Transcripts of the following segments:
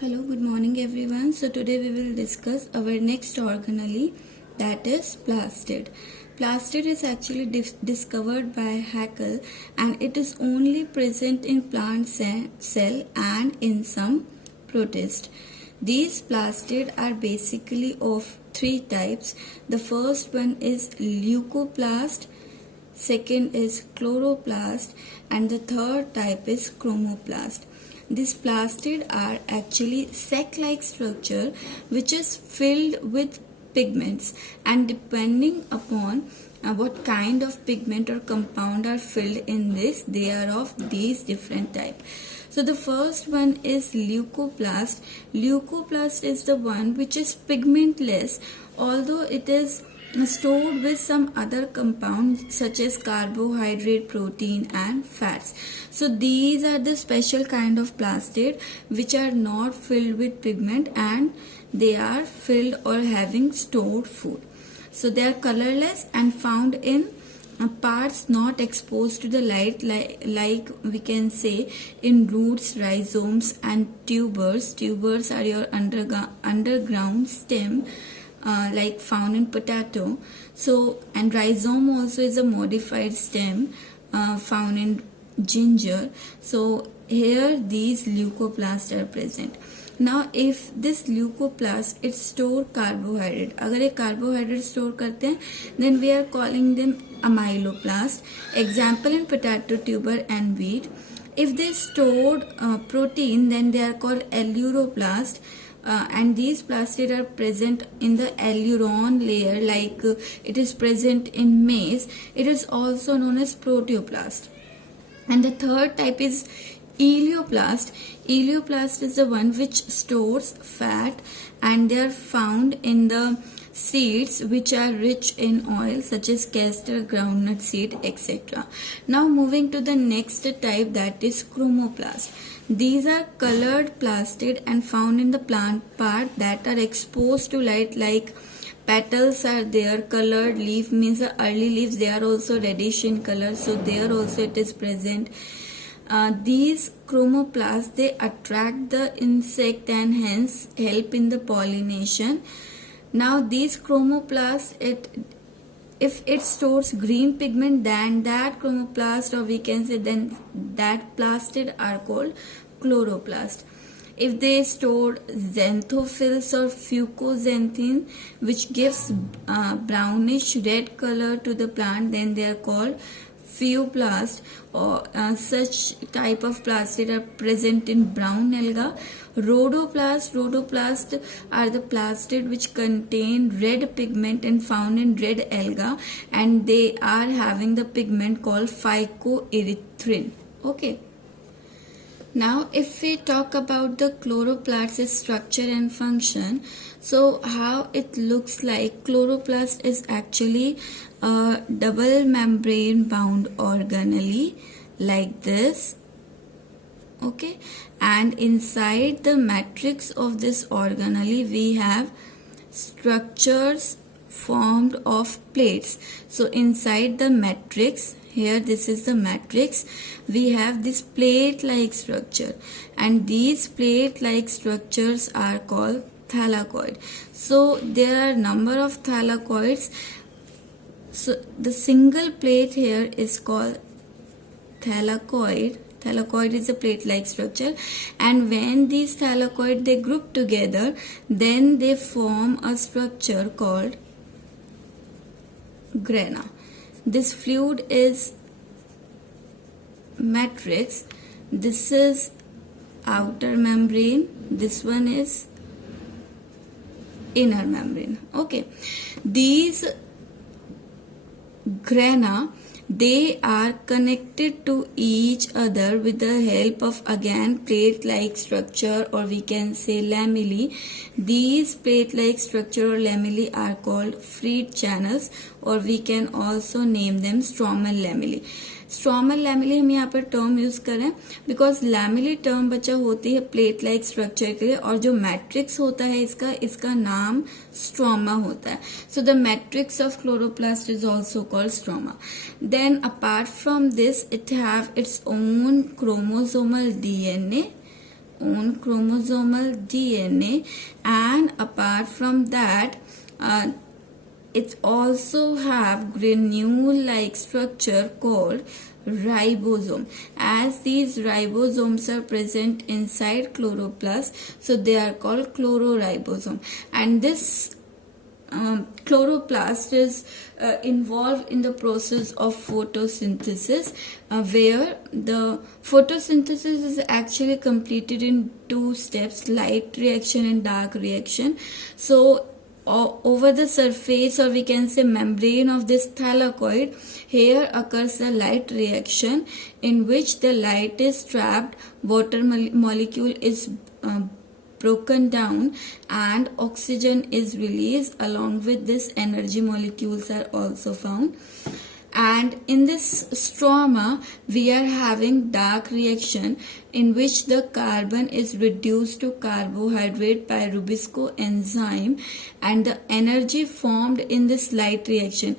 Hello, good morning everyone. So today we will discuss our next organelle, that is plastid. Plastid is actually discovered by Haeckel and it is only present in plant cell and in some protist. These plastid are basically of three types. The first one is leucoplast, second is chloroplast, and the third type is chromoplast. These plastid are actually sac-like structure which is filled with pigments, and depending upon what kind of pigment or compound are filled in this, they are of these different type. So the first one is leucoplast. Leucoplast is the one which is pigmentless, although it is stored with some other compounds such as carbohydrate, protein and fats. So these are the special kind of plastid which are not filled with pigment and they are filled or having stored food. So they are colorless and found in parts not exposed to the light, like we can say in roots, rhizomes and tubers. Tubers are your underground stem, like found in potato. So, and rhizome also is a modified stem found in ginger. So here these leucoplasts are present. Now if this leucoplast it store carbohydrate, अगर ये carbohydrate store करते हैं, then we are calling them amyloplast. Example in potato, tuber and wheat. If they stored protein, then they are called alluroplast. And these plastid are present in the alluron layer, like it is present in maize. It is also known as proteoplast. And the third type is elioplast. Elioplast is the one which stores fat, and they are found in the seeds which are rich in oil such as castor, groundnut seed, etc. Now moving to the next type, that is chromoplast. These are colored plastid and found in the plant part that are exposed to light, like petals are there colored, leaf means the early leaves, they are also reddish in color, so there also it is present. These chromoplasts, they attract the insect and hence help in the pollination. Now these chromoplasts, if it stores green pigment, then that chromoplast, or we can say then that plastid are called chloroplast. If they store xanthophylls or fucoxanthin which gives brownish red color to the plant, then they are called pheoplast. Or such type of plastid are present in brown alga. Rhodoplast are the plastid which contain red pigment and found in red alga, and they are having the pigment called phycoerythrin. Okay. Now if we talk about the chloroplast's structure and function, so how it looks like, chloroplast is actually a double membrane bound organelle like this. Okay, and inside the matrix of this organelle we have structures formed of plates. So inside the matrix, here this is the matrix, we have this plate like structure, and these plate like structures are called thylakoid. So there are number of thylakoids. So the single plate here is called thylakoid. Thylakoid is a plate like structure, and when these thylakoid they group together, then they form a structure called grana. This fluid is matrix, this is outer membrane, this one is inner membrane. Okay, these grana, they are connected to each other with the help of again plate like structure, or we can say lamellae. These plate like structure or lamellae are called Fried channels, or we can also name them stromal lamellae. Stromal lamellae हम यहाँ पर term use करें because lamellae term बचा होती है plate like structure के लिए, और जो मैट्रिक्स होता है इसका नाम स्ट्रोमा होता है. So the matrix of chloroplast is also called stroma. Then apart from this it have its own chromosomal DNA own chromosomal DNA, and apart from that, it also have granule-like structure called ribosome. As these ribosomes are present inside chloroplast, so they are called chlororibosome. And this chloroplast is involved in the process of photosynthesis, where the photosynthesis is actually completed in two steps: light reaction and dark reaction. So over the surface, or we can say membrane of this thylakoid, here occurs a light reaction in which the light is trapped, water molecule is broken down, and oxygen is released. Along with this, energy molecules are also found. And in this stroma, we are having dark reaction in which the carbon is reduced to carbohydrate by Rubisco enzyme, and the energy formed in this light reaction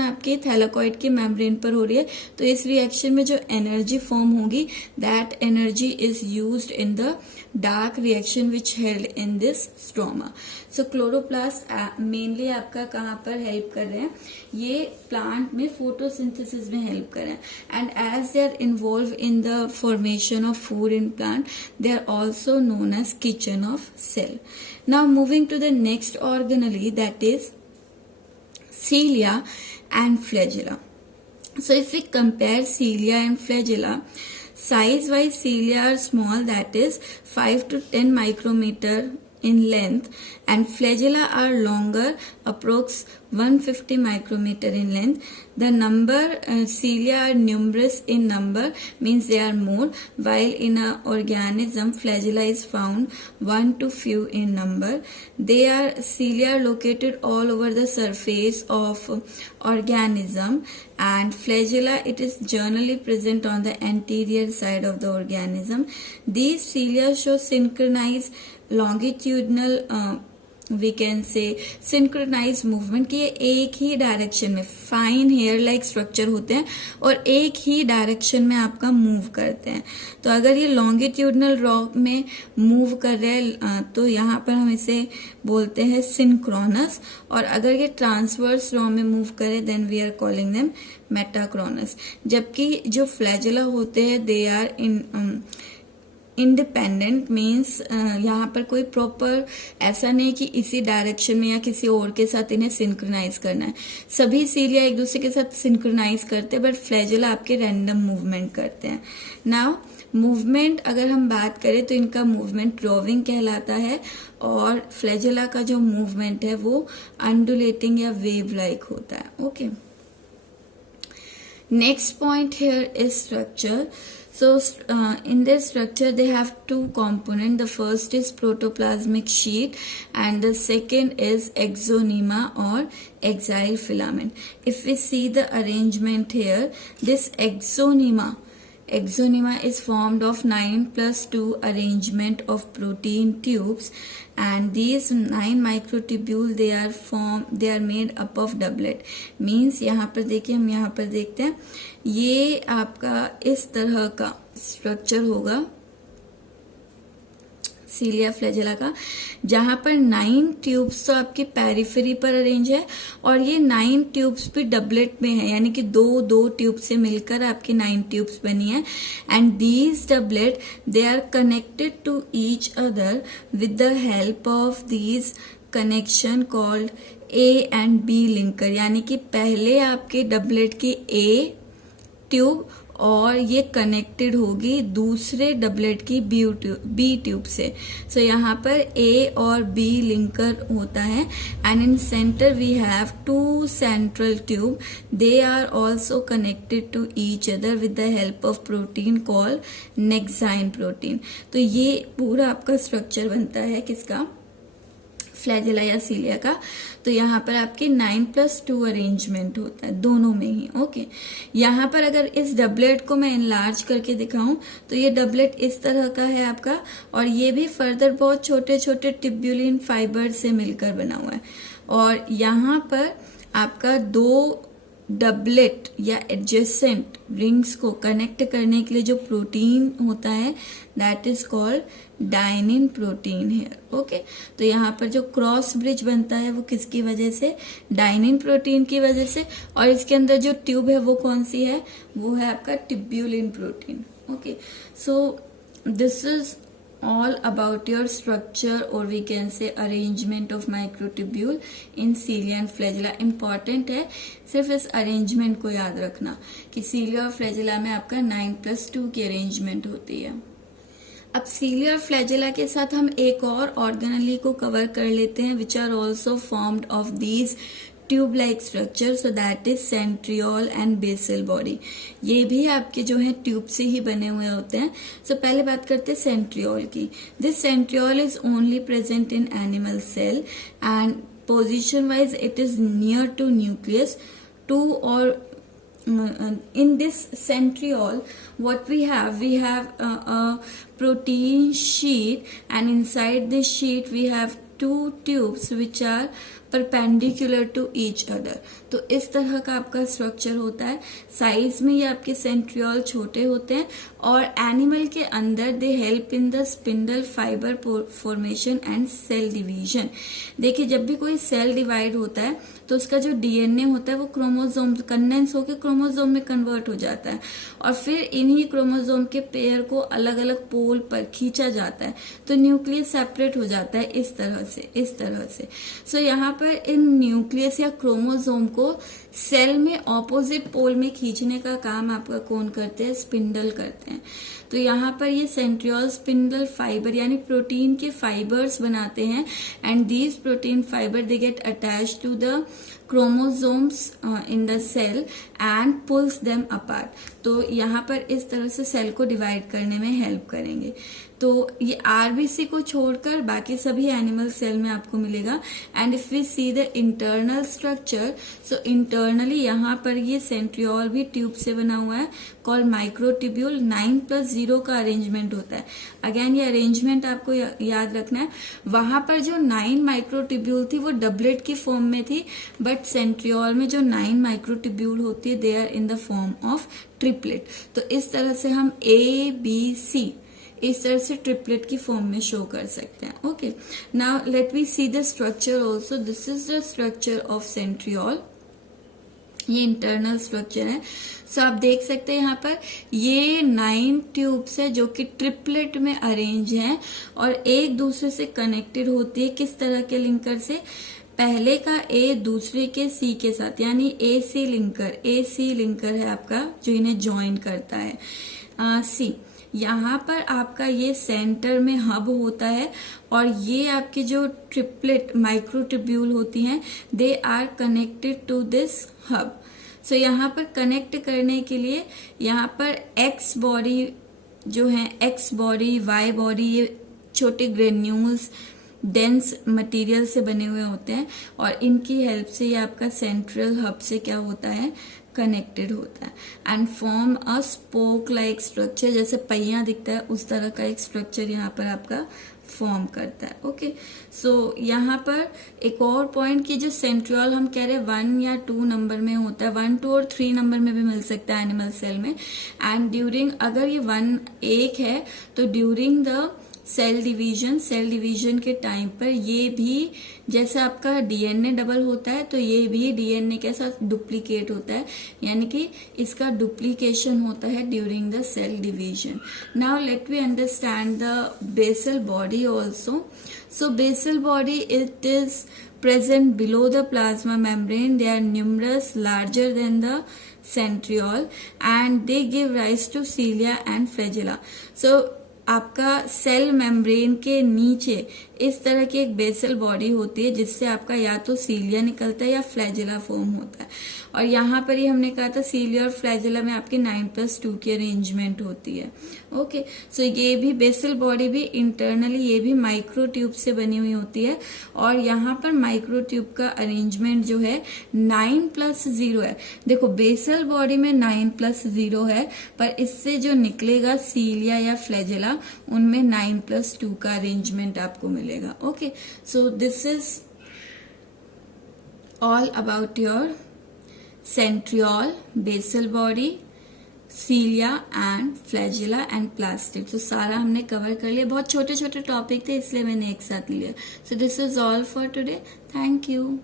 आपके थैलाकॉइड के मेम्ब्रेन पर हो रही है, तो इस रिएक्शन में जो एनर्जी फॉर्म होगी, that energy is used in the dark reaction which held in this stroma. So chloroplast mainly आपका कहाँ पर हेल्प कर रहे हैं, ये प्लांट में फोटोसिंथेसिस में हेल्प कर रहे हैं. And as they are involve in the formation of food in plant, they are also known as kitchen of cell. Now moving to the next organelle, that is cilia and flagella. So if we compare cilia and flagella, size wise cilia are small, that is 5 to 10 micrometer in length, and flagella are longer, approx 150 micrometer in length. The number cilia are numerous in number, means they are more, while in a organism flagella is found one to few in number. Cilia are located all over the surface of organism, and flagella, it is generally present on the anterior side of the organism. These cilia show synchronized longitudinal we can say synchronized movement, कि ये एक ही डायरेक्शन में fine hair like structure होते हैं और एक ही डायरेक्शन में आपका मूव करते हैं. तो अगर ये लॉन्गिट्यूडनल रॉ में मूव कर रहे हैं तो यहाँ पर हम इसे बोलते हैं सिंक्रोनस, और अगर ये ट्रांसवर्स रॉ में मूव करे then we are calling them metachronous. जबकि जो फ्लैजेला होते हैं दे आर इंडिपेंडेंट, मीन्स यहाँ पर कोई प्रॉपर ऐसा नहीं कि इसी डायरेक्शन में या किसी और के साथ इन्हें सिंक्रोनाइज करना है. सभी सीलिया एक दूसरे के साथ सिंक्रोनाइज करते हैं, बट फ्लैजेला आपके रैंडम मूवमेंट करते हैं. नाउ मूवमेंट अगर हम बात करें तो इनका मूवमेंट ड्रॉविंग कहलाता है, और फ्लैजेला का जो मूवमेंट है वो अंडुलेटिंग या वेव लाइक होता है. Okay, next point here is structure. So in their structure they have two components. The first is protoplasmic sheet and the second is exonyma or axial filament. If we see the arrangement here, this exonyma is formed of 9+2 arrangement of protein tubes, and these 9 microtubules they are made up of doublet. Means यहाँ पर देखिए, हम यहाँ पर देखते हैं, ये आपका इस तरह का स्ट्रक्चर होगा सीलिया फ्लैजेला का, जहां पर 9 ट्यूब्स तो आपकी पेरिफेरी पर अरेंज है, और ये 9 ट्यूब्स भी डबलेट में है, यानी कि दो ट्यूब से मिलकर आपकी 9 ट्यूब्स बनी है. And these doublet they are connected to each other with the help of these connection called A and B linker. यानी कि पहले आपके डबलेट की ए ट्यूब और ये कनेक्टेड होगी दूसरे डबलेट की बी ट्यूब से. सो यहाँ पर ए और बी लिंकर होता है, and in centre we have 2 central tube. They are also connected to each other with the help of protein called nexin protein. तो ये पूरा आपका स्ट्रक्चर बनता है किसका, फ्लैजेला या सीलिया का. तो यहाँ पर आपके 9+2 अरेंजमेंट होता है दोनों में ही. ओके, यहाँ पर अगर इस डबलेट को मैं इनलार्ज करके दिखाऊं तो ये डबलेट इस तरह का है आपका, और ये भी फर्दर बहुत छोटे छोटे ट्यूब्यूलिन फाइबर से मिलकर बना हुआ है. और यहाँ पर आपका 2 डबलेट या एडजेसेंट रिंग्स को कनेक्ट करने के लिए जो प्रोटीन होता है that is called dynein protein here. Okay, तो यहाँ पर जो क्रॉस ब्रिज बनता है वो किसकी वजह से, डायनिन प्रोटीन की वजह से, और इसके अंदर जो ट्यूब है वो कौन सी है, वो है आपका tubulin protein. Okay, so this is all about your structure or we can say arrangement of microtubule in cilia and flagella। important है सिर्फ इस अरेंजमेंट को याद रखना कि सीलिया और फ्लैजेला में आपका 9+2 की अरेंजमेंट होती है। अब सीलिया और फ्लैजेला के साथ हम एक और ऑर्गेनली को कवर कर लेते हैं which are also formed of these tube like structure, so that is centriole and basal body. ये भी आपके जो है ट्यूब से ही बने हुए होते हैं। सो पहले बात करते हैं सेंट्रियोल की। This centriole is only present in animal cell and position wise it is near to nucleus too और in this centriole what we have a protein sheet and inside this sheet we have two tubes which are perpendicular to each other. तो इस तरह का आपका स्ट्रक्चर होता है। साइज में ये आपके सेंट्रियोल छोटे होते हैं और एनिमल के अंदर they help in the spindle fibre formation and cell division. देखिए जब भी कोई सेल डिवाइड होता है तो उसका जो डीएनए होता है वो क्रोमोसोम कंडेंस होकर क्रोमोसोम में कन्वर्ट हो जाता है और फिर इन्हीं क्रोमोसोम के पेयर को अलग अलग पोल पर खींचा जाता है तो न्यूक्लियस सेपरेट हो जाता है इस तरह से। सो यहाँ पर इन न्यूक्लियस या क्रोमोसोम को सेल में ऑपोजिट पोल में खींचने का काम आपका कौन करते हैं, स्पिंडल करते हैं। तो यहाँ पर ये सेंट्रियोल स्पिंडल फाइबर यानी प्रोटीन के फाइबर्स बनाते हैं and these protein fibre they get attach to the chromosomes in the cell and pulls them apart। तो यहाँ पर इस तरह से सेल को डिवाइड करने में हेल्प करेंगे। तो ये आरबीसी को छोड़कर बाकी सभी एनिमल सेल में आपको मिलेगा। And if we see the internal structure, so internally यहाँ पर ये सेंट्रियोल भी ट्यूब से बना हुआ है कॉल्ड माइक्रोट्यूब्यूल। 9+0 का अरेंजमेंट होता है। अगेन ये अरेंजमेंट आपको याद रखना है। वहां पर जो 9 माइक्रोट्यूब्यूल थी वो डबलेट की फॉर्म में थी, बट सेंट्रियोल में जो 9 माइक्रोट्यूब्यूल होती है they are in the form of triplet. तो इस तरह से हम ABC इस तरह से ट्रिपलेट की फॉर्म में शो कर सकते हैं। Okay, now let we see the structure also. This is the structure of centriole. ये इंटरनल स्ट्रक्चर है। सो आप देख सकते हैं यहाँ पर ये 9 ट्यूब्स है जो कि ट्रिपलेट में अरेंज हैं और एक दूसरे से कनेक्टेड होती है। किस तरह के लिंकर से, पहले का ए दूसरे के सी के साथ, यानी AC लिंकर है आपका जो इन्हें ज्वाइन करता है। सी यहाँ पर आपका ये सेंटर में हब होता है और ये आपके जो ट्रिपलेट माइक्रोट्यूब्यूल होती हैं they are connected to this hub. So यहाँ पर कनेक्ट करने के लिए यहाँ पर एक्स बॉडी जो है, एक्स बॉडी वाई बॉडी, ये छोटे ग्रेन्यूल्स डेंस मटेरियल से बने हुए होते हैं और इनकी हेल्प से ये आपका सेंट्रल हब से क्या होता है, कनेक्टेड होता है and form a spoke like structure. जैसे पहिया दिखता है उस तरह का एक स्ट्रक्चर यहाँ पर आपका फॉर्म करता है। ओके, सो यहाँ पर एक और पॉइंट की जो सेंट्रियोल हम कह रहे हैं 1 या 2 नंबर में होता है, 1, 2 और 3 नंबर में भी मिल सकता है एनिमल सेल में। एंड ड्यूरिंग, अगर ये 1 है तो ड्यूरिंग द सेल डिवीजन के टाइम पर ये भी जैसे आपका डीएनए डबल होता है तो ये भी डीएनए के साथ डुप्लीकेट होता है, यानी कि इसका डुप्लीकेशन होता है during the cell division. Now let we understand the basal body also. So basal body it is present below the plasma membrane. They are numerous, larger than the centriole and they give rise to cilia and flagella। So आपका cell membrane के नीचे इस तरह की एक basal body होती है जिससे आपका या तो सीलिया निकलता है या फ्लैजेला फॉर्म होता है। और यहाँ पर ही हमने कहा था सीलिया और फ्लैजेला में आपकी 9+2 की अरेंजमेंट होती है। ओके, सो ये भी बेसल बॉडी भी इंटरनली ये भी माइक्रो ट्यूब से बनी हुई होती है और यहाँ पर माइक्रो ट्यूब का अरेंजमेंट जो है 9+0 है। देखो बेसल बॉडी में 9+0 है पर इससे जो निकलेगा सीलिया या फ्लैजेला उनमें 9+2 का अरेंजमेंट आपको मिलेगा। Okay, so this is all about your centriole, basal body, cilia and flagella and plastid. तो सारा हमने कवर कर लिया, बहुत छोटे छोटे टॉपिक थे इसलिए मैंने एक साथ लिया। सो this is all for today, thank you.